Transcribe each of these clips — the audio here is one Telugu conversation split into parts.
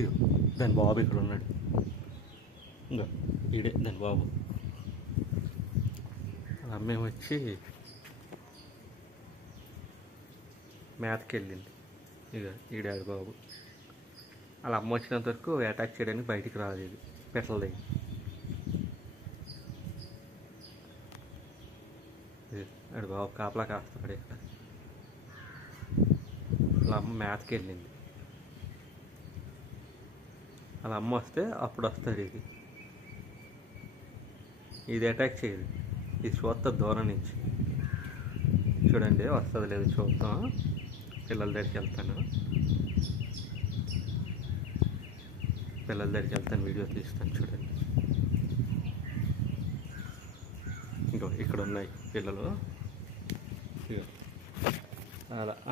ఇదిగో దాని బాబు ఇక్కడ ఉన్నాడు. ఇంకా ఈడే దాని బాబు. అమ్మాయి వచ్చి మేతకి వెళ్ళింది. ఇక ఈడాడు బాబు. అలా అమ్మ వచ్చినంత వరకు అటాక్ చేయడానికి బయటికి రాలేదు. పెట్టలది. ఆడు బాబు కాపలా కాస్తాడు ఇక్కడ. అలా అమ్మ మేతకి వెళ్ళింది. అలా అమ్మ వస్తే అప్పుడు వస్తాడు ఇది. ఇది అటాక్ చేయదు. ఇది చూస్తుంది దూరం నుంచి. చూడండి వస్తుంది లేదు చూద్దాం. పిల్లల దగ్గరికి వెళ్తాను. వీడియో తీస్తాను చూడండి. ఇంకో ఇక్కడ ఉన్నాయి పిల్లలు.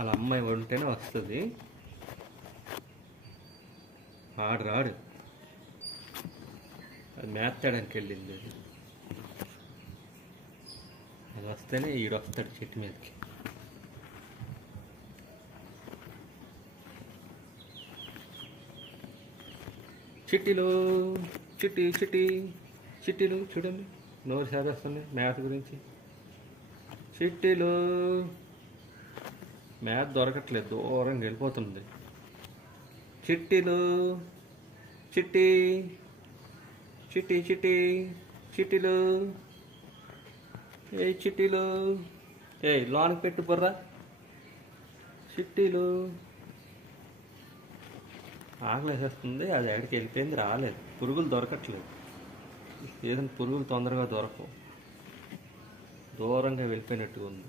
అలా అమ్మాయి ఉంటేనే వస్తుంది. రాడు. అది మేతడానికి వెళ్ళింది. అది వస్తేనే ఈడు వస్తాడు చెట్టు మీదకి. చిట్టీలు చూడండి నోరు సారేస్తుంది మ్యాథ్ గురించి. చిట్టీలు మ్యాథ్ దొరకట్లేదు, దూరంగా వెళ్ళిపోతుంది. చిట్టీలు చిట్టీలు లోనికి పెట్టు బుర్రా. చిట్టీలు ఆకలేసేస్తుంది. అది ఎక్కడికి వెళ్ళిపోయింది, రాలేదు. పురుగులు దొరకట్లేదు. ఏదైనా పురుగులు తొందరగా దొరకవు, దూరంగా వెళ్ళిపోయినట్టుగా ఉంది.